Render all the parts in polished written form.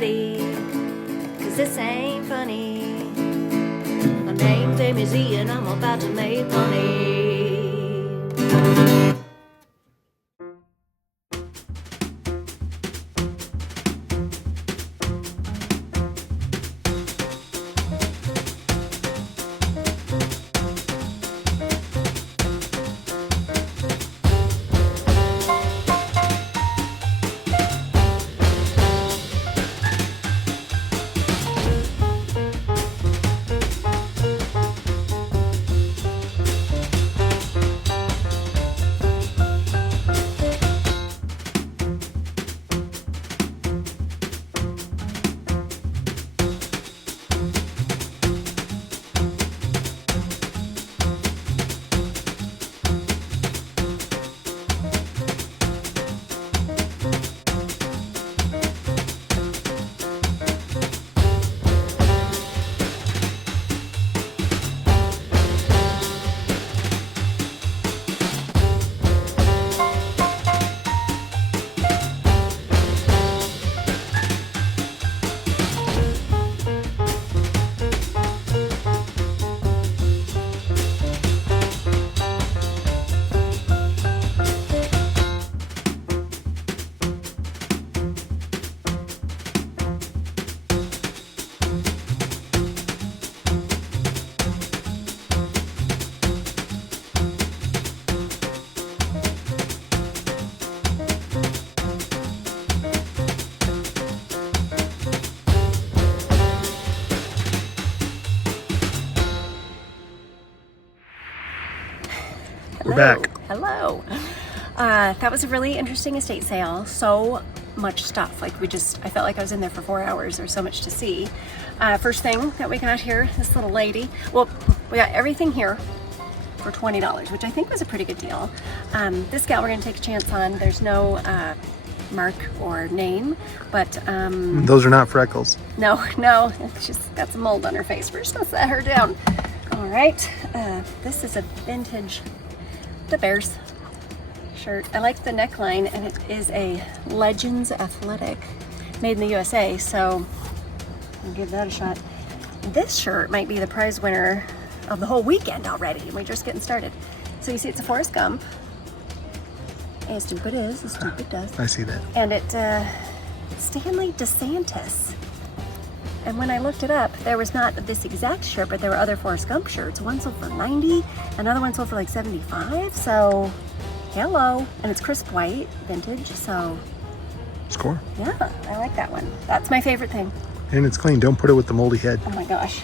ready, 'cause this ain't funny. My name's Amy Z and I'm about to make money. We're back. Hello. That was a really interesting estate sale. So much stuff. Like I felt like I was in there for 4 hours. There's so much to see. First thing that we got here, this little lady. Well, we got everything here for $20, which I think was a pretty good deal. This gal we're gonna take a chance on. There's no mark or name, but those are not freckles. No, she's got some mold on her face. We're just gonna set her down. All right, this is a vintage The Bears shirt. I like the neckline, and it is a Legends Athletic, made in the USA, so I'll give that a shot. This shirt might be the prize winner of the whole weekend already, and we're just getting started. So you see it's a Forrest Gump. As stupid is, as stupid does. I see that. And it, Stanley DeSantis. And when I looked it up, there was not this exact shirt, but there were other Forrest Gump shirts. One sold for 90, another one sold for like 75, so hello. And it's crisp white, vintage, so. Score. Yeah, I like that one. That's my favorite thing. And it's clean, don't put it with the moldy head. Oh my gosh.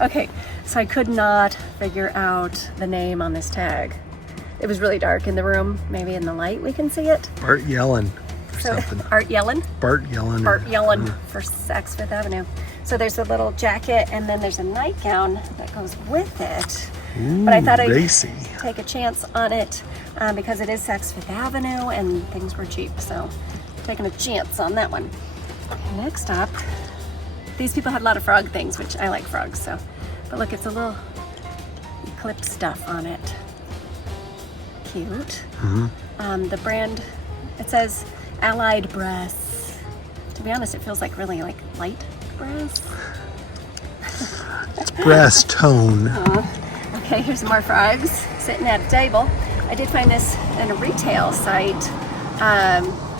Okay, so I could not figure out the name on this tag. It was really dark in the room. Maybe in the light we can see it. Art Yellen. So, Art Yellen? Bart Yellen. Bart Yellen for Saks Fifth Avenue. So there's a little jacket, and then there's a nightgown that goes with it. Ooh, but I thought I'd racy. Take a chance on it because it is Saks Fifth Avenue and things were cheap. So taking a chance on that one. Next up, these people had a lot of frog things, which I like frogs. So, but look, it's a little eclipse stuff on it. Cute. The brand, it says Allied Brass. To be honest, it feels like really like light brass. It's brass tone. Okay, here's some more frogs sitting at a table. I did find this in a retail site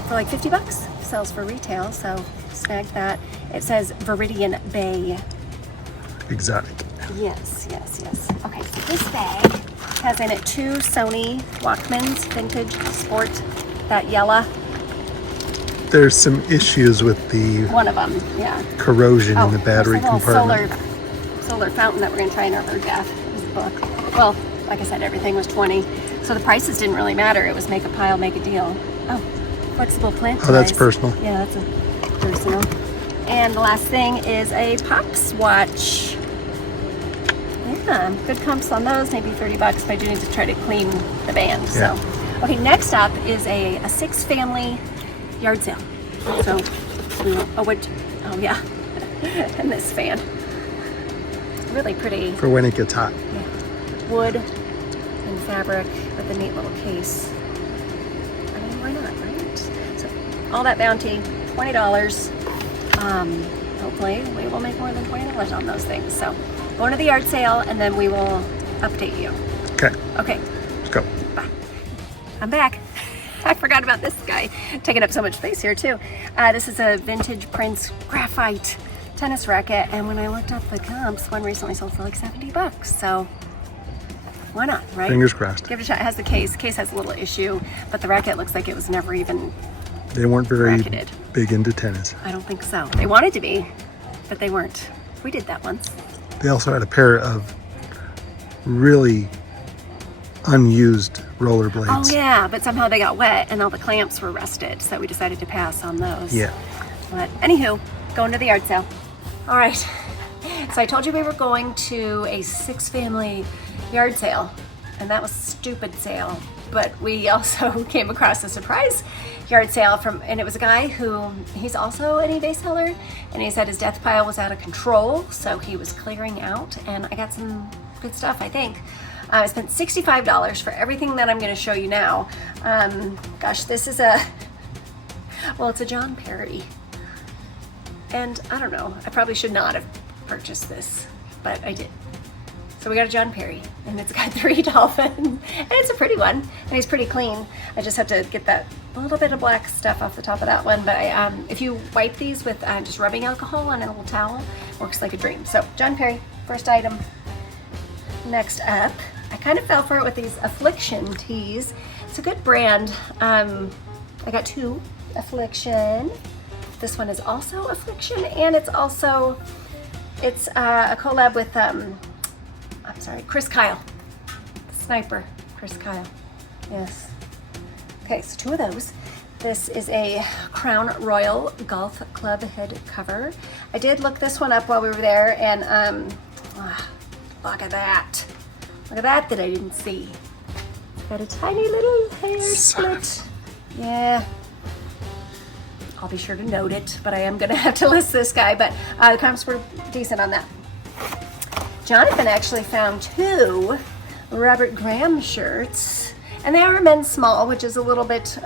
for like 50 bucks. Sells for retail, so snag that. It says Viridian Bay. Exotic. Yes. Okay, so this bag has in it 2 Sony Walkmans, vintage sport, that yellow. There's some issues with the One of them, yeah. corrosion in the battery there's a little compartment. solar fountain that we're gonna try in our bird bath. Is the book. Well, like I said, everything was 20, so the prices didn't really matter. It was make a pile, make a deal. Oh, flexible plant. Oh, that's ties. personal. Yeah, that's a personal. And the last thing is a Pops watch. Yeah, good comps on those, maybe 30 bucks, but I do need to try to clean the band. Yeah. So, okay, next up is a 6 family yard sale. So, oh yeah, and this fan. Really pretty. For when it gets hot. Yeah. Wood and fabric with a neat little case. I mean, why not, right? So, all that bounty, $20. Hopefully we will make more than $20 on those things. So going to the yard sale and then we will update you. Okay. Okay. Let's go. Bye. I'm back. I forgot about this guy taking up so much space here too. This is a vintage Prince graphite tennis racket, and when I looked up the comps, one recently sold for like $70. So why not, right? Fingers crossed. Give it a shot. It has the case. Case has a little issue, but the racket looks like it was never even They weren't very racketed. big into tennis. I don't think so. They wanted to be, but they weren't. We did that once. They also had a pair of really unused rollerblades. Oh yeah, but somehow they got wet and all the clamps were rusted, so we decided to pass on those. Yeah. But anywho, going to the yard sale. All right, so I told you we were going to a 6-family yard sale, and that was a stupid sale. But we also came across a surprise yard sale and it was a guy who, he's also an eBay seller, and he said his death pile was out of control, so he was clearing out, and I got some good stuff, I think. I spent $65 for everything that I'm going to show you now. Gosh, this is it's a John Perry. And I don't know, I probably should not have purchased this, but I did. So we got a John Perry, and it's got 3 dolphins, and it's a pretty one, and he's pretty clean. I just have to get that little bit of black stuff off the top of that one, but if you wipe these with just rubbing alcohol on a little towel, works like a dream. So John Perry, first item. Next up, I kind of fell for it with these Affliction tees. It's a good brand. I got 2 Affliction. This one is also Affliction, and it's a collab with Chris Kyle, Sniper, Chris Kyle. Yes. Okay, so 2 of those. This is a Crown Royal Golf Club head cover. I did look this one up while we were there, and look at that. Look at that I didn't see. Got a tiny little hair split. Yeah. I'll be sure to note it, but I am gonna have to list this guy, but the comps were decent on that. Jonathan actually found 2 Robert Graham shirts, and they are men's small, which is a little bit,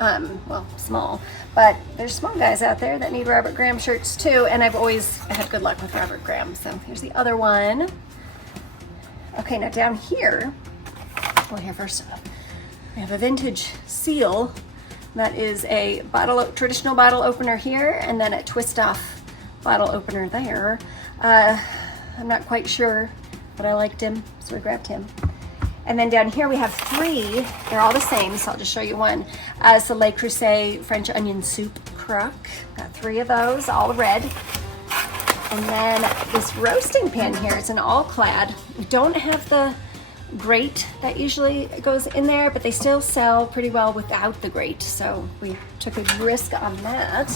small, but there's small guys out there that need Robert Graham shirts too, and I've always had good luck with Robert Graham. So here's the other one. Okay, now down here, here first, we have a vintage seal. That is a traditional bottle opener here, and then a twist-off bottle opener there. I'm not quite sure, but I liked him, so we grabbed him. And then down here we have 3. They're all the same, so I'll just show you one. It's the Le Creuset French Onion Soup Crook. Got 3 of those, all red. And then this roasting pan here, it's an all-clad. We don't have the grate that usually goes in there, but they still sell pretty well without the grate, so we took a risk on that.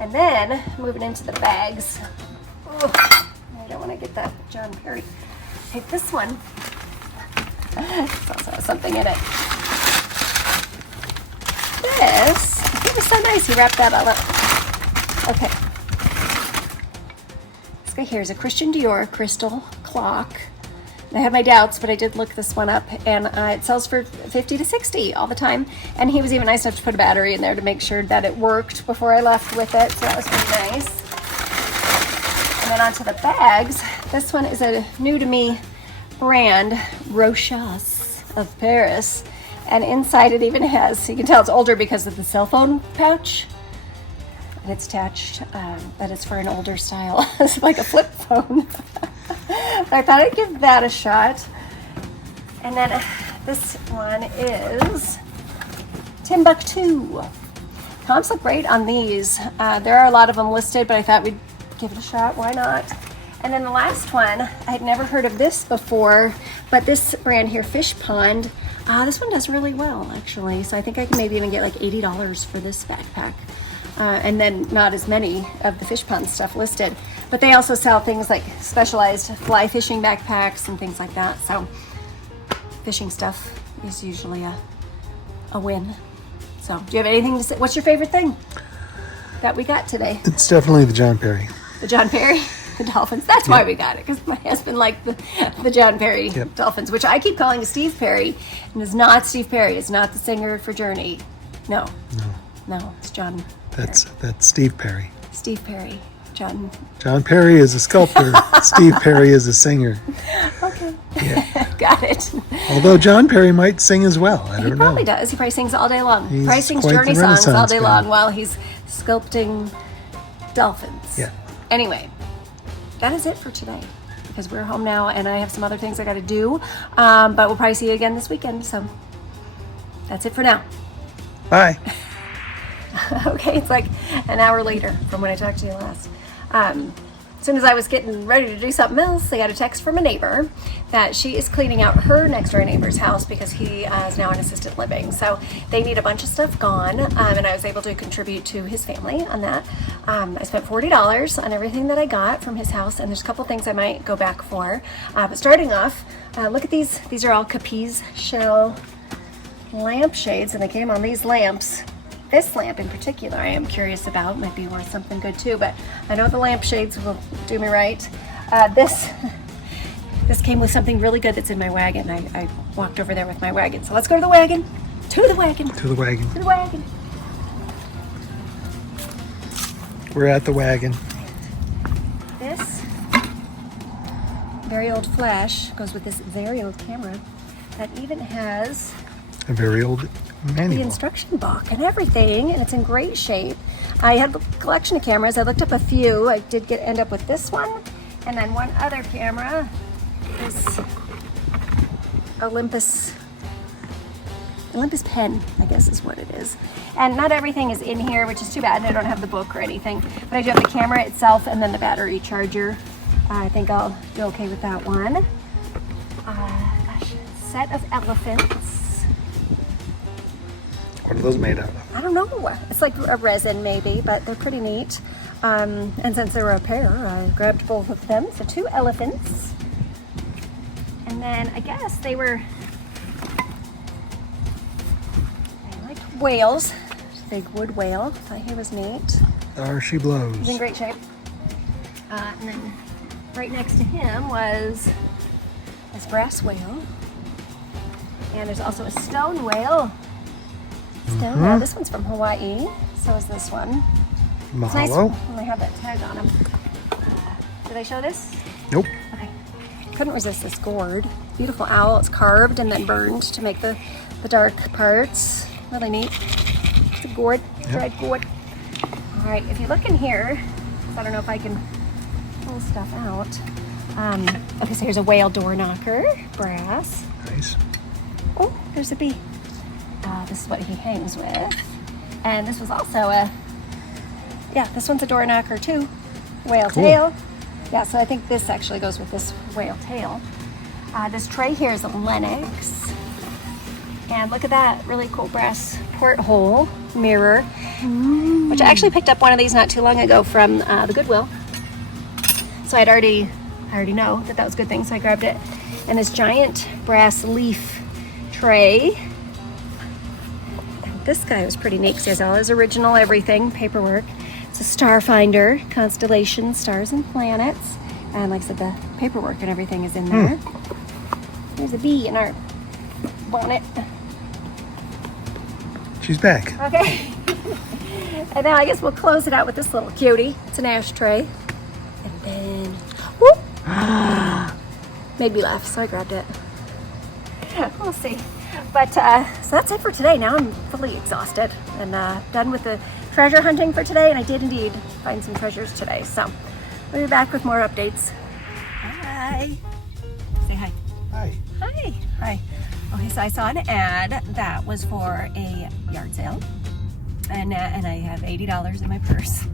And then moving into the bags. I don't want to get that John Perry. Take this one. It also has something in it. It was so nice. He wrapped that all up. Okay. This guy here is a Christian Dior crystal clock. I had my doubts, but I did look this one up, and it sells for $50 to $60 all the time. And he was even nice enough to put a battery in there to make sure that it worked before I left with it, so that was pretty nice. And then onto the bags. This one is a new to me brand, Rochas of Paris. And inside it even has, you can tell it's older because of the cell phone pouch. And it's attached, that it's for an older style. It's like a flip phone. But I thought I'd give that a shot. And then this one is Timbuktu. Comps look great on these. There are a lot of them listed, but I thought we'd give it a shot. Why not? And then the last one, I had never heard of this before, but this brand here, Fish Pond, this one does really well, actually. So I think I can maybe even get like $80 for this backpack. And then not as many of the Fish Pond stuff listed. But they also sell things like specialized fly fishing backpacks and things like that. So fishing stuff is usually a win. So do you have anything to say? What's your favorite thing that we got today? It's definitely the John Perry. The John Perry? The dolphins. That's why we got it, because my husband liked the John Perry dolphins, which I keep calling Steve Perry, and it's not Steve Perry. It's not the singer for Journey. No, it's John. That's Steve Perry. Steve Perry. John Perry is a sculptor. Steve Perry is a singer. Okay. Yeah. Got it. Although John Perry might sing as well. I don't He probably know. does. He probably sings all day long. He's Probably sings quite journey the songs all Renaissance day guy. long while he's sculpting dolphins. Yeah. Anyway, that is it for today because we're home now and I have some other things I got to do. But we'll probably see you again this weekend. So that's it for now. Bye. Okay, it's like an hour later from when I talked to you last. As soon as I was getting ready to do something else, I got a text from a neighbor that she is cleaning out her next door neighbor's house because he is now in assisted living. So they need a bunch of stuff gone, and I was able to contribute to his family on that. I spent $40 on everything that I got from his house, and there's a couple things I might go back for. But starting off, look at these. These are all Capiz shell lampshades, and they came on these lamps. This lamp in particular I am curious about, might be worth something good too, but I know the lampshades will do me right. This came with something really good that's in my wagon. I walked over there with my wagon. So let's go to the wagon. To the wagon. To the wagon. To the wagon. We're at the wagon. This very old flash goes with this very old camera that even has A very old the manual. instruction book and everything, and it's in great shape. I had a collection of cameras. I looked up a few. I did end up with this one, and then one other camera, this Olympus pen, I guess is what it is. And not everything is in here, which is too bad. I don't have the book or anything, but I do have the camera itself and then the battery charger. I think I'll be okay with that one. Gosh, set of elephants. What are those made out of? I don't know. It's like a resin maybe, but they're pretty neat. And since there were a pair, I grabbed both of them. So 2 elephants. And then I guess they like whales. Big wood whale. Thought he was neat. There she He's in blows. great shape. And then right next to him was this brass whale. And there's also a stone whale. Stone whale. This one's from Hawaii. So is this one. It's nice Mahalo. when they have that tag on them. Did I show this? Nope. Okay. Couldn't resist this gourd. Beautiful owl. It's carved and then burned to make the dark parts. Really neat. It's a gourd. Dried gourd. All right. If you look in here, I don't know if I can pull stuff out. Okay, so here's a whale door knocker. Brass. Nice. Oh, there's a bee. This is what he hangs with. And this was also this one's a door knocker too. Whale tail. Yeah, so I think this actually goes with this whale tail. This tray here is a Lennox. And look at that really cool brass porthole mirror, which I actually picked up one of these not too long ago from the Goodwill. So I already know that was a good thing, so I grabbed it. And this giant brass leaf tray. This guy was pretty neat because he has all his original everything, paperwork. It's a star finder, constellations, stars and planets. And like I said, the paperwork and everything is in there. There's a bee in our bonnet. She's back. Okay. And now I guess we'll close it out with this little cutie. It's an ashtray. And then, whoop! Made me laugh, so I grabbed it. We'll see. But so that's it for today. Now I'm fully exhausted and done with the treasure hunting for today. And I did indeed find some treasures today. So we'll be back with more updates. Hi. Say hi. Hi. Hi. Hi. Okay, so I saw an ad that was for a yard sale. And I have $80 in my purse.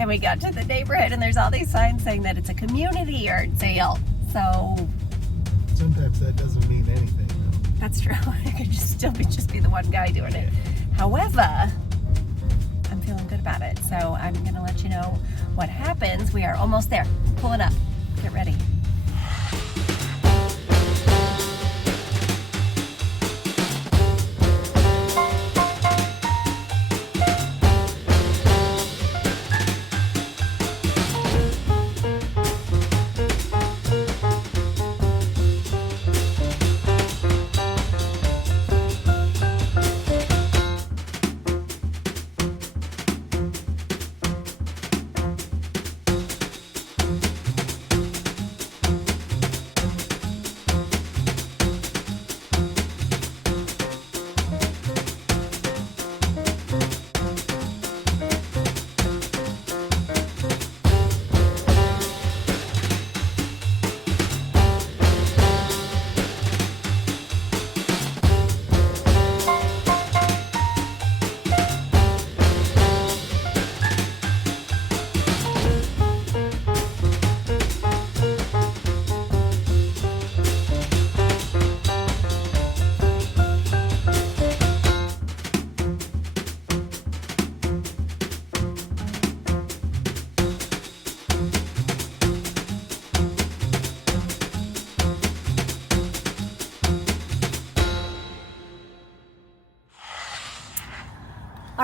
And we got to the neighborhood and there's all these signs saying that it's a community yard sale. So Sometimes that doesn't mean anything, though. that's true. I could just be the one guy doing it. However, I'm feeling good about it. So I'm gonna let you know what happens. We are almost there. Pulling up. Get ready.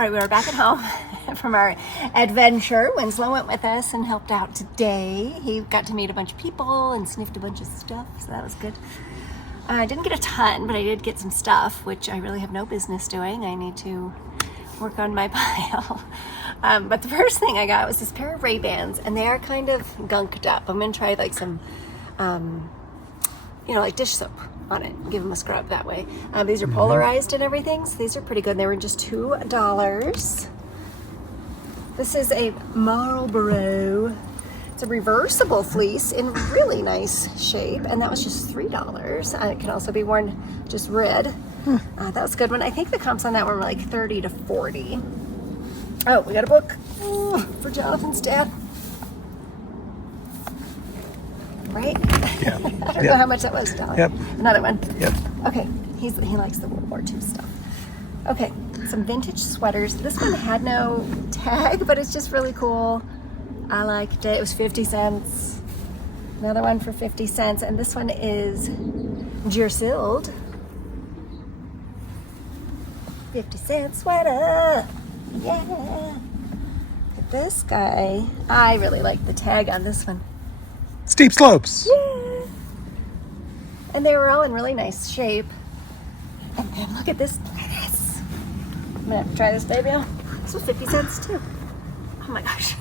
All right, we are back at home from our adventure. Winslow went with us and helped out today. He got to meet a bunch of people and sniffed a bunch of stuff, so that was good. I didn't get a ton, but I did get some stuff, which I really have no business doing. I need to work on my pile. But the first thing I got was this pair of Ray-Bans, and they are kind of gunked up. I'm gonna try like some, like dish soap on it, give them a scrub that way. These are polarized and everything, so these are pretty good. They were just $2. This is a Marlboro. It's a reversible fleece in really nice shape, and that was just $3. It can also be worn just red. That was a good one. I think the comps on that one were like 30 to 40. Oh, we got a book for Jonathan's dad. Right? Yeah. I don't know how much that was, $1. Yep. Another one. Yep. Okay, he likes the World War II stuff. Okay, some vintage sweaters. This one had no tag, but it's just really cool. I liked it. It was 50 cents. Another one for 50 cents. And this one is Jersild. 50-cent sweater. Yeah. Look at this guy. I really like the tag on this one. Steep slopes. Yeah. And they were all in really nice shape. And then look at this. I'm gonna have to try this baby out. This was 50 cents too. Oh my gosh.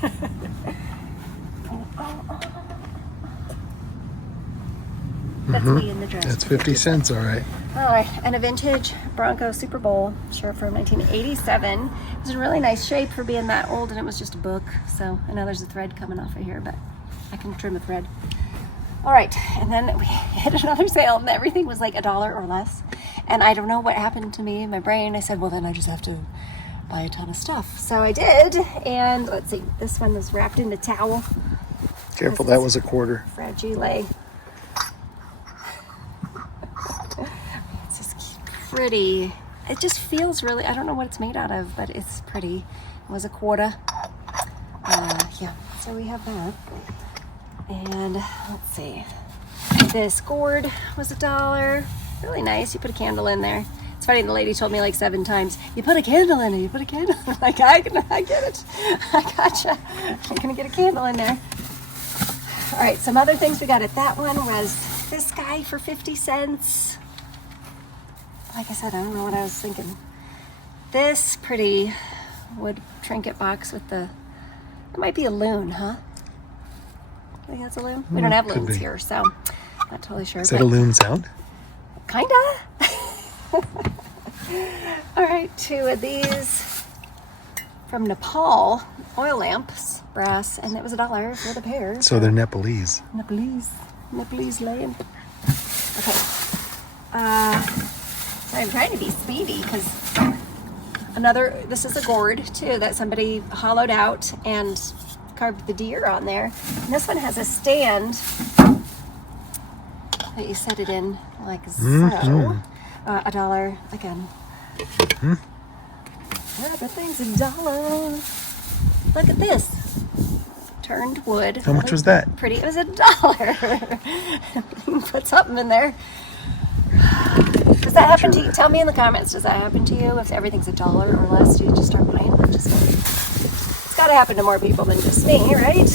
That's me in the dress. That's 50 cents, all right. All right, and a vintage Bronco Super Bowl shirt from 1987. It was in really nice shape for being that old, and it was just a book. So I know there's a thread coming off of here, but I can trim a thread. All right, and then we hit another sale, and everything was like $1 or less. And I don't know what happened to me in my brain. I said, well, then I just have to buy a ton of stuff. So I did, and let's see, this one was wrapped in a towel. Careful, that was a quarter. Fragile. It's just pretty. It just feels really, I don't know what it's made out of, but it's pretty. It was a quarter. Yeah, so we have that. And let's see. This gourd was $1. Really nice. You put a candle in there. It's funny, the lady told me like 7 times, you put a candle in it, you put a candle. Like, I get it. I gotcha. I'm gonna get a candle in there. All right, some other things we got at that one was this guy for 50 cents. Like I said, I don't know what I was thinking. This pretty wood trinket box with the, it might be a loon, huh? I think that's a loon. We don't have could loons be. here, so not totally sure. Is that a loon sound? Kinda. All right, 2 of these from Nepal, oil lamps, brass, and it was $1 for the pair. So they're Nepalese. Nepalese lamp. Okay. So I'm trying to be speedy because this is a gourd too that somebody hollowed out and carved the deer on there. And this one has a stand that you set it in like so. $1 again. Everything's $1. Look at this. Turned wood. How much was that? Pretty. It was $1. You can put something in there. Does that happen to you? Tell me in the comments. Does that happen to you? If everything's $1 or less, do you just start buying it? It's got to happen to more people than just me, right?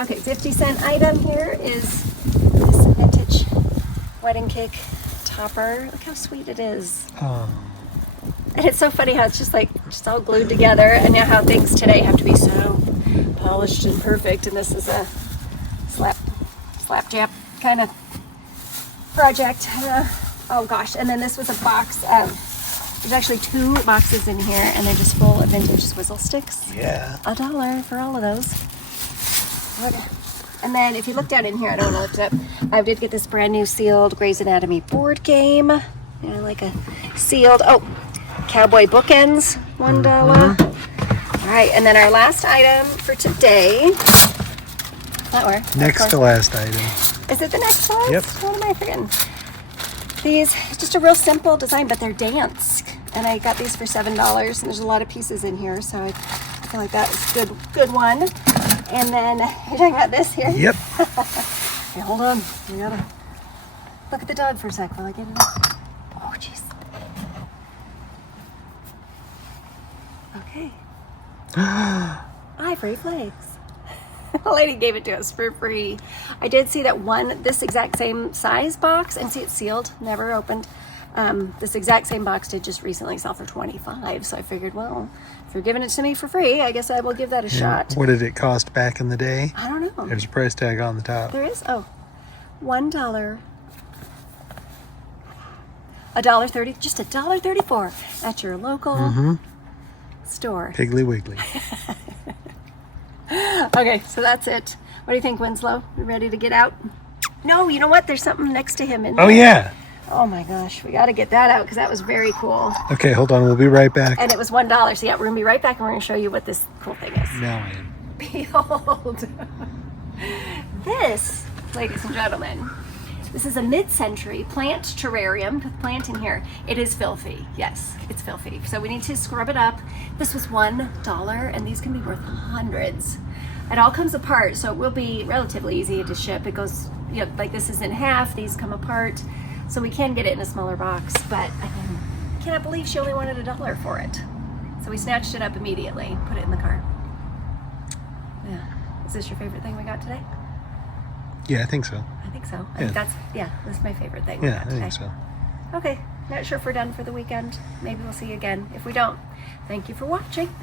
Okay, 50-cent item here is this vintage wedding cake topper. Look how sweet it is. Oh. And it's so funny how it's just all glued together, and now how things today have to be so polished and perfect, and this is a slapjap kind of project. Oh gosh, and then this was a box of, there's actually 2 boxes in here, and they're just full of vintage swizzle sticks. Yeah. $1 for all of those. Okay. And then if you look down in here, I don't want to lift it up, I did get this brand new sealed Grey's Anatomy board game. Like a sealed, cowboy bookends, $1. All right, and then our last item for today. Next to last item. Is it the next one? Yep. What am I forgetting? These, just a real simple design, but they're dance. And I got these for $7, and there's a lot of pieces in here, so I feel like that was a good one. And then, you're talking about this here? Yep. Okay, hold on. We gotta look at the dog for a sec while I get it up. Oh, jeez. Buy free flakes. The lady gave it to us for free. I did see that this exact same size box, and see it's sealed, never opened. This exact same box did just recently sell for $25, so I figured, well, if you're giving it to me for free, I guess I will give that a shot. What did it cost back in the day? I don't know. There's a price tag on the top. There is? Oh, $1. $1.30, just $1.34 at your local store. Piggly Wiggly. Okay, so that's it. What do you think, Winslow? You ready to get out? No, you know what? There's something next to him in there. Oh, yeah. Oh my gosh, we got to get that out because that was very cool. Okay, hold on. We'll be right back. And it was $1. So yeah, we're going to be right back and we're going to show you what this cool thing is. Now I am. Behold. This, ladies and gentlemen, this is a mid-century plant terrarium with plant in here. It is filthy. Yes, it's filthy. So we need to scrub it up. This was $1 and these can be worth hundreds. It all comes apart, so it will be relatively easy to ship. It goes, you know, like this is in half, these come apart. So we can get it in a smaller box, but I cannot believe she only wanted $1 for it. So we snatched it up immediately, put it in the car. Yeah. Is this your favorite thing we got today? Yeah, I think so. I think so. I think that's my favorite thing we Yeah, got I today. think so. Okay, not sure if we're done for the weekend. Maybe we'll see you again. If we don't, thank you for watching.